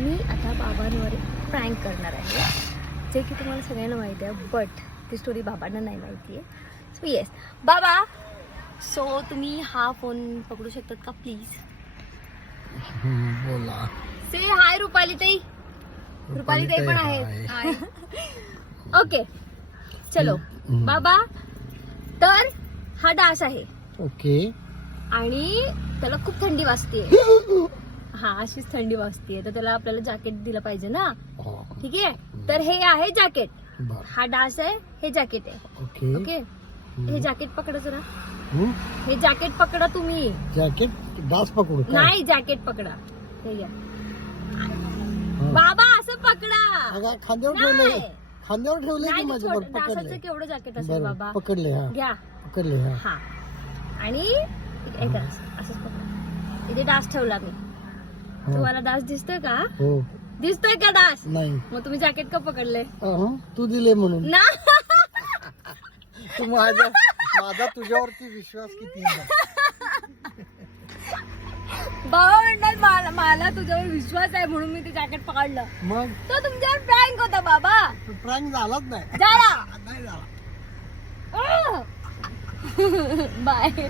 मी आता बाबांवर प्रँक करणार आहे, जे की तुम्हाला सगळ्यांना माहिती आहे, बट ती स्टोरी बाबांना नाही माहिती आहे. सो येस बाबा, सो तुम्ही हा फोन पकडू शकतात का प्लीज? बोला. से हाय रुपाली ताई. रुपाली ताई पण आहे. ओके चलो बाबा, तर हा डास आहे ओके. आणि त्याला खूप थंडी वाजते. हा अशीच थंडी वाजते, तर त्याला आपल्याला जॅकेट दिलं पाहिजे ना. ठीक आहे, तर हे आहे जॅकेट. हा डास आहे, हे जॅकेट आहे. ओके ओके, हे जॅकेट पकडा जरा. हे जॅकेट पकडा तुम्ही. जॅकेट डास पकडू का? नाही, जॅकेट पकडा. हे घ्या बाबा, असं पकडा. अगं, खांद्यावर ठेवले, नाही. खांद्यावर ठेवले की नाही, माझ्या छोटं पकडले. डासाचं केवढं जॅकेट असेल बरं, बाबा. पकडले. हा घ्या. पकडले. हा हा, आणि हे करा, असंच पकडा. इथे डास ठेवला मी. तुम्हाला डास दिसतोय का? हो. दिसतोय का डास? नाही. मग तुम्ही जॅकेट का पकडले? तू दिले म्हणून. ना. तू माझा तुझ्यावरती विश्वास किती आहे. बाबा म्हणतात मला तुझ्यावर विश्वास आहे म्हणून मी ते जॅकेट पकडलं. मग तो तुमच्यावर प्रँक होता बाबा. प्रँक झालाच नाही. झाला. नाही झाला. बाय.